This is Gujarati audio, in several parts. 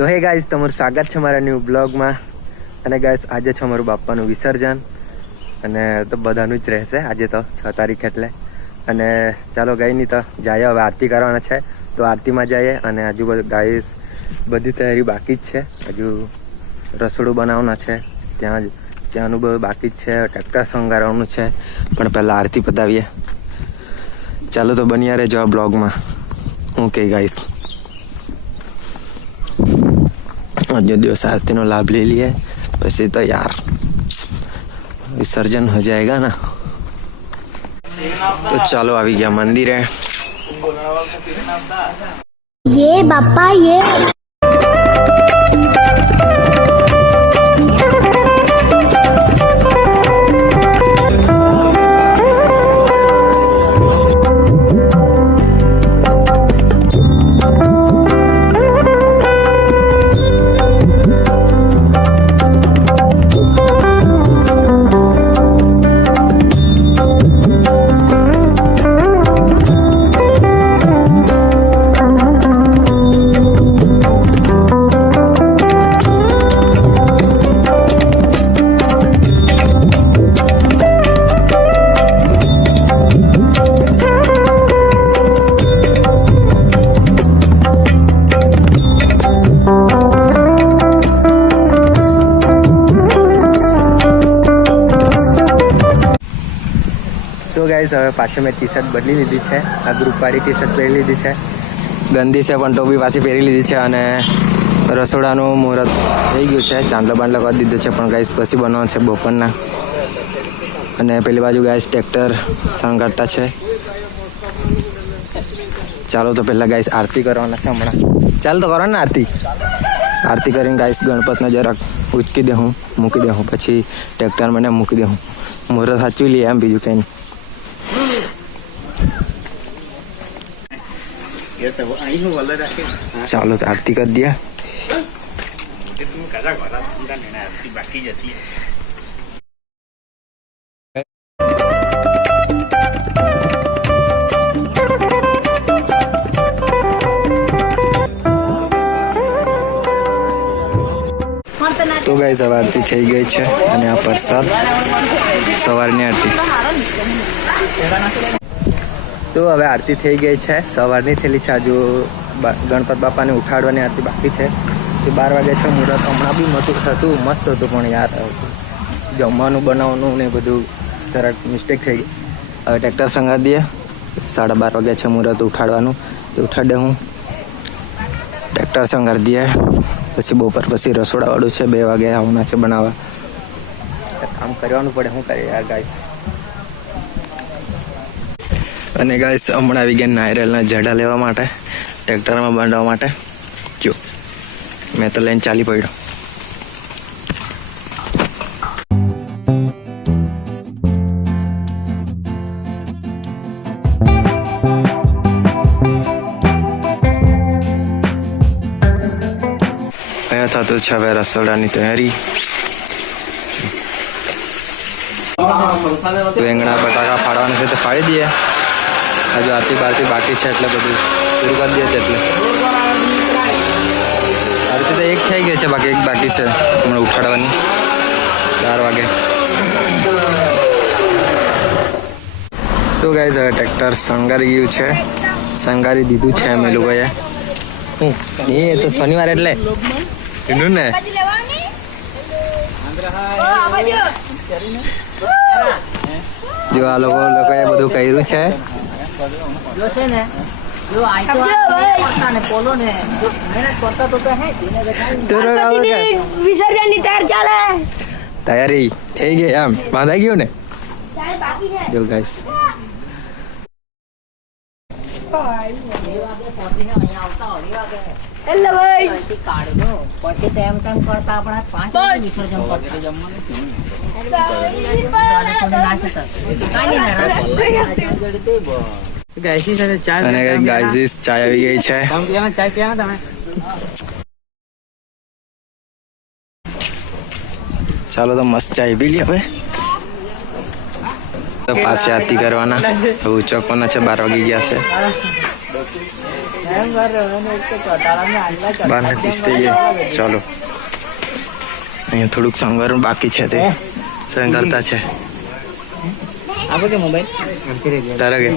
તો હે ગાઈસ, તમારું સ્વાગત છે મારા ન્યૂ બ્લોગમાં. અને ગાઈસ, આજે છે અમારું બાપાનું વિસર્જન અને તો બધાનું જ રહેશે આજે તો 6 તારીખ એટલે. અને ચાલો ગઈ નહીં તો જઈએ, હવે આરતી કરવાના છે તો આરતીમાં જઈએ. અને હજુ ગાઈસ બધી તૈયારી બાકી જ છે, હજુ રસોડું બનાવવાના છે, ત્યાંનું બધું બાકી જ છે, ટ્રેક્ટર શણગારવાનું છે, પણ પહેલાં આરતી પતાવીએ. ચાલો તો બન્યા રહેજો આ બ્લોગમાં. ઓકે ગાઈસ, आज दिवस आरती नो लाभ ले लिए, वैसे तो यार विसर्जन हो जाएगा ना. तो चलो अभी गया मंदिर है ये बापा ये तो गाइस હવે પાછો મેં ટી શર્ટ બદલી લીધી છે, આ ગ્રુપવાળી ટી શર્ટ પહેરી લીધી છે, ગંદી છે પણ ટોપી પાછી પહેરી લીધી છે. અને રસોડાનું મુહૂર્ત થઈ ગયું છે, ચાંદલો બાંડલો કરી દીધો છે, પણ ગાઈસ પછી બનાવવાનું છે બપોરના. અને પેલી બાજુ ગાઈસ ટ્રેક્ટર શણગારતા છે. ચાલો તો પહેલાં ગાઈસ આરતી કરવાના છે હમણાં. ચાલો તો કરો ને આરતી કરીને ગાઈસ ગણપતને જરાક ઉચકી દેવું, મૂકી દેવું, પછી ટ્રેક્ટર મને મૂકી દેવું. મુહૂર્ત સાચવી લઈએ એમ, બીજું કંઈ નહીં. ચાલો તો આરતી કરી दिया. તો ગાઈસ હવે આરતી થઈ ગઈ છે અને આ પ્રસાદ સવારની આરતી. તો હવે આરતી થઈ ગઈ છે, સવારની થયેલી છે. હજુ ગણપત બાપાને ઉઠાડવાની આરતી બાકી છે. તે 12 વાગે છે મુહૂર્ત. હમણાં બી મસ્ત હતું, પણ યાર જમવાનું બનાવવાનું ને બધું જરાક મિસ્ટેક થઈ ગઈ. હવે ટ્રેક્ટર સંગાર દઈએ. 12:30 વાગે છે મુહૂર્ત ઉઠાડવાનું, તો ઉઠાડે હું ટ્રેક્ટર સંગાર દઈએ. પછી બપોર પછી રસોડાવાળું છે, 2 વાગે આવવાના છે બનાવવા. કામ કરવાનું પડે, શું કરીએ યાર ગાઈસ. અને ગાઈસ હમણાં આવી ગયા નારિયેળના જડા લેવા માટે, ટ્રેક્ટરમાં બાંધવા માટે. જો મેં તો લઈને ચાલી પડ્યો. અહીંયા થતું છે હવે રસોડાની તૈયારી. વેંગણા બટાકા ફાડવાના છે તો ફાડી દઈએ. હજુ આરતી બાકી છે એટલે બધું શરૂ કરી દઈએ. એટલે આરતી તો એક થઈ ગઈ છે, બાકી એક બાકી છે હમણાં ઉઠાડવાની 4 વાગે. તો ગાઈસ હવે ટ્રેક્ટર શણગારી ગયું છે, શણગારી દીધું છે અમે લોકોએ. એ તો શનિવાર એટલે એનું ને. જો આ લોકોએ બધું કર્યું છે. વિસર્જનની તૈયારી થઈ ગઈ, આમ બાંધાઈ ગયું ને. જો ગાઈસ એટલે ભાઈ પછી તેમ કરતા આપણે 5 વિસર્જન અને ગાઈસ ચાય આવી ગઈ છે. ચાલો તો મસ્ત ચાય પી લી. હવે તો પાછી આરતી કરવાના, ઉચકવાના છે. 12 વાગી ગયા છે. બહારના પીસ થઈ ગયા. ચાલો અહીંયા થોડુંક સંવારણ બાકી છે તે સંગારતા છે તારા કે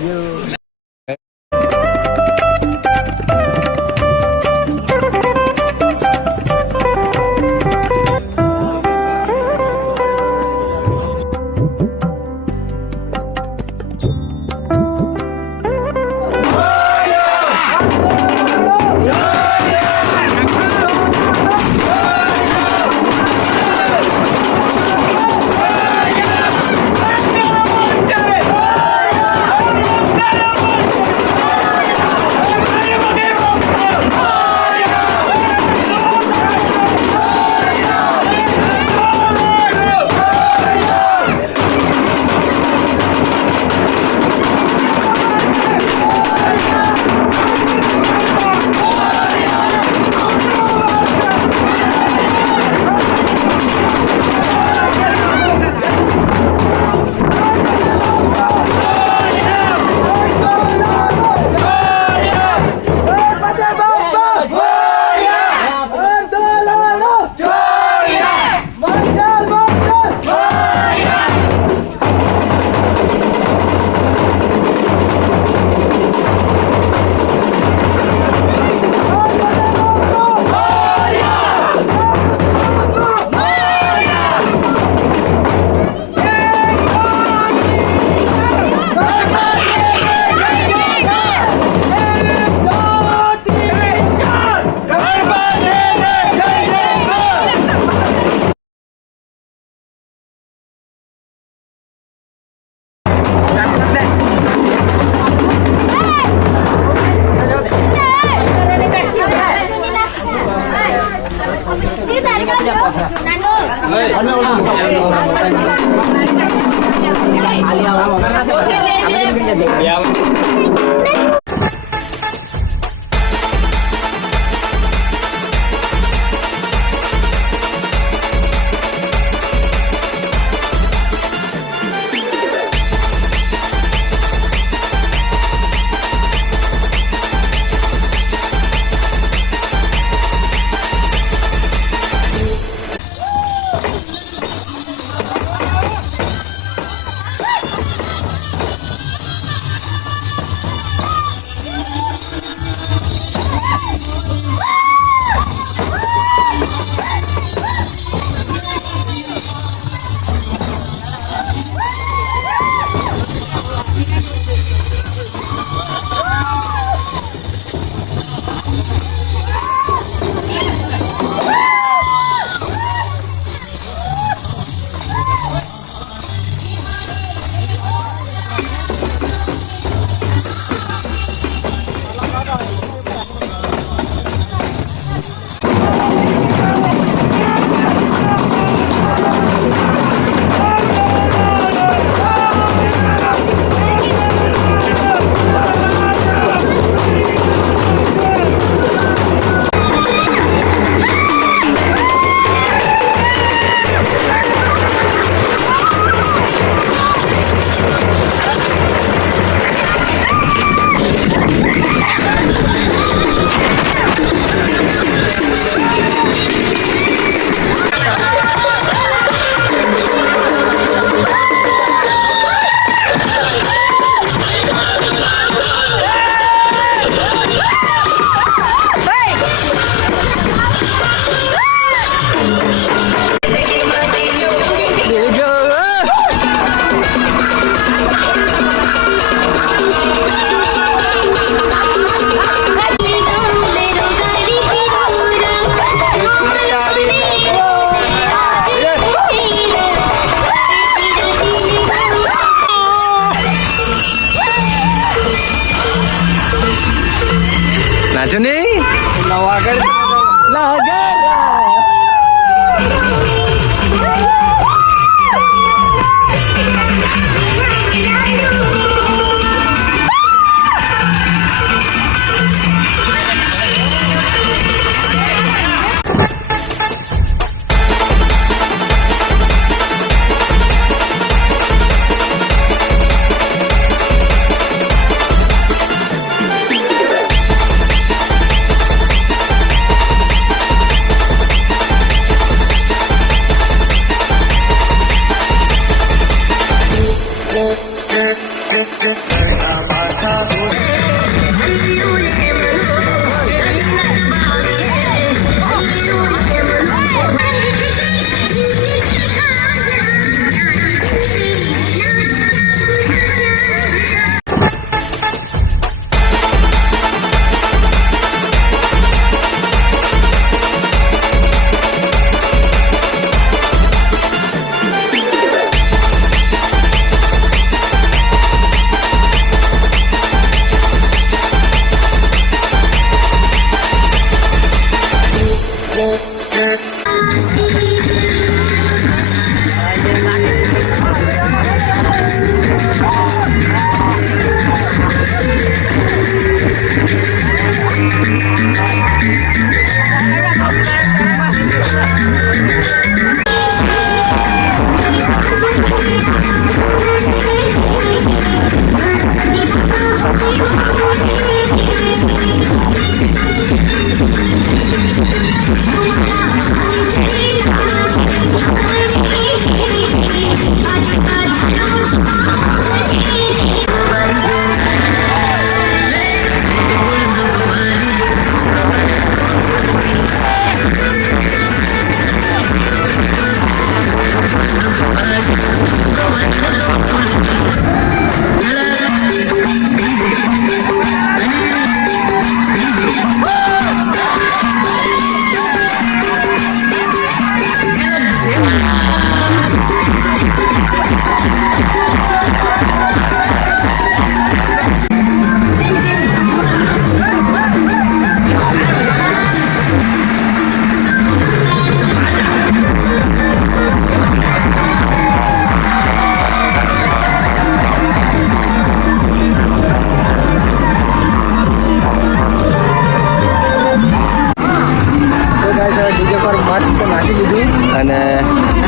ડીજે પર મસ્ત નાખી દીધું અને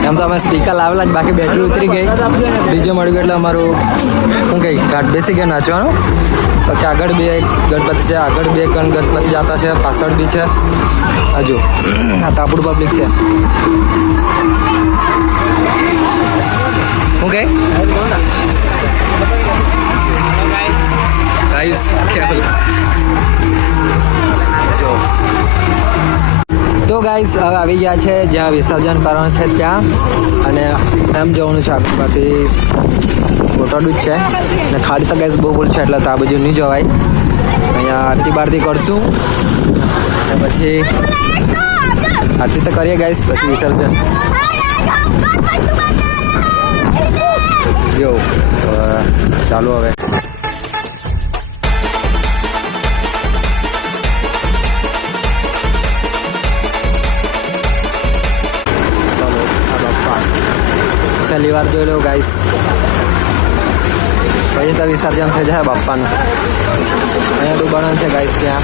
એમ તો અમે સ્પીકર લાવેલા જ, બાકી બેટરી ઉતરી ગઈ. ડીજે મળ્યું એટલે અમારું શું કહે ઘાટ બેસી ગયો નાચવાનું. પછી આગળ બે ગણપતિ છે, આગળ બે ગણપતિ જતા છે, પાછળ બી છે. હજુ આ તાપડું પબ્લિક છે. શું કહે ગાઈસ જો તો ગાઈસ હવે આવી ગયા છે જ્યાં વિસર્જન કરવાનું છે ત્યાં, અને એમ જવાનું છે આગળ બાકી ફોટોડું જ છે. અને ખાલી તો ગાઈસ બહુ બોલ છે એટલે તો આ બાજુ નહીં જવાય. અહીંયા આરતી બારતી કરશું અને પછી આરતી તો કરીએ ગાઈસ, પછી વિસર્જન જો ચાલો હવે. છેલ્લી વાર જોઈ લો ગાઈસ, પછી તો વિસર્જન થઈ જાય બાપ્પાનું. અહીંયા ડૂબાણ છે ગાઈસ ત્યાં.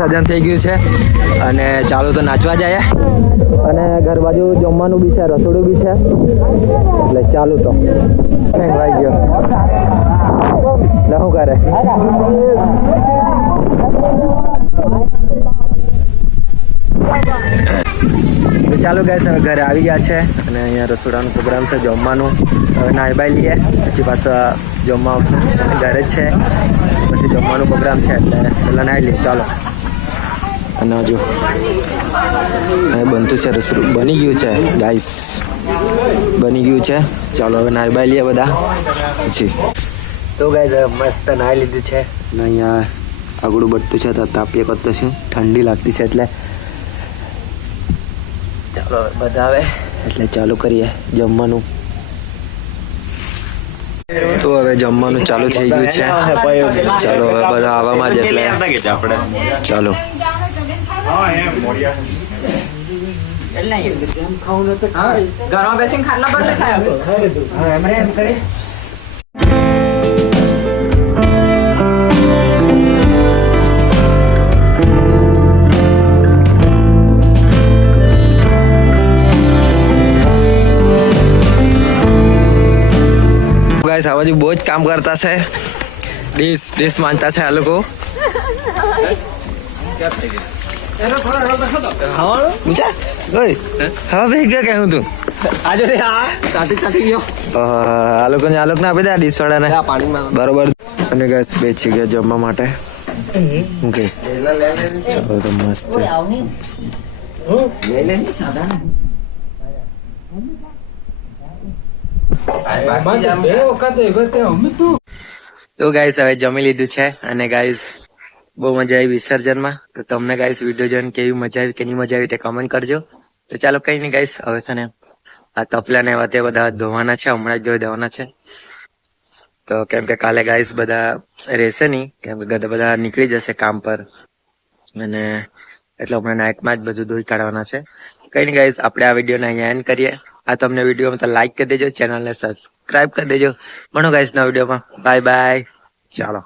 વિસર્જન થઈ ગયું છે અને ચાલો તો નાચવા જાય અને ઘર બાજુ જમવાનું બી છે, રસોડું બી છે, એટલે ચાલુ તો ભાઈ ગયો શું કરે તો ચાલો ગાઈસ હવે ઘરે આવી ગયા છે અને અહીંયા રસોડાનો પ્રોગ્રામ છે જમવાનું. હવે નાઈ બાઈ લઈએ પછી પાછા જમવા ઘરે જ છે, પછી જમવાનો પ્રોગ્રામ છે એટલે પહેલાં નાઈ લઈએ. ચાલો અને હજુ હવે બનતું છે રસોડું, બની ગયું છે ગાઈસ, બની ગયું છે. ચાલો હવે નાઈ બાઈ લઈએ બધા પછી. તો ગાઈસ હવે મસ્ત નાઈ લીધું છે અને અહીંયા આગળું બટતું છે તો તાપીએ કરતો છું, ઠંડી લાગતી છે એટલે ચાલો બધા આવે એટલે ચાલુ કરીએ જમવાનું. તો હવે જમવાનું ચાલુ થઈ ગયું છે. ચાલો હવે બધા આવવામાં જ એટલે ચાલો. ઘરમાં બેસીને ખાટલા પર ખાય. ગાઈસ આ બાજુ બહુ જ કામ કરતા છે, ડીશ માનતા છે આ લોકો. હા ભાઈ ગયો કે હું તું આ લોકોને આપી દે ડીશ વાળાને બરોબર. અને ગાઈસ બેસી ગયા જમવા માટે. ઓકે ચાલો તો મસ્ત. તો ગાઈસ હવે જમી લીધું છે અને ગાઈસ બહુ મજા આવી વિસર્જનમાં. તો તમને ગાઈસ વિડીયો જોઈને કેવી મજા આવી કે નહીં મજા આવી તે કમેન્ટ કરજો. તો ચાલો કઈ નહીં ગાઈસ હવે છે ને આ તપલા ને એવા તે બધા ધોવાના છે, હમણાં જ ધોઈ દેવાના છે. તો કેમ કે કાલે ગાઈસ બધા રહેશે નહીં, કેમ કે બધા નીકળી જશે કામ પર અને એટલે હમણાં નાઇટમાં જ બધું ધોઈ કાઢવાના છે. કઈ નહીં ગાઈસ આપણે આ વિડીયોને અહીંયા એન્ડ કરીએ. આ તમને વિડીયોમાં તો લાઈક કરી દેજો, ચેનલને સબસ્ક્રાઇબ કરી દેજો. મળો ગાઈસ ના વિડીયોમાં. Bye bye. ચાલો.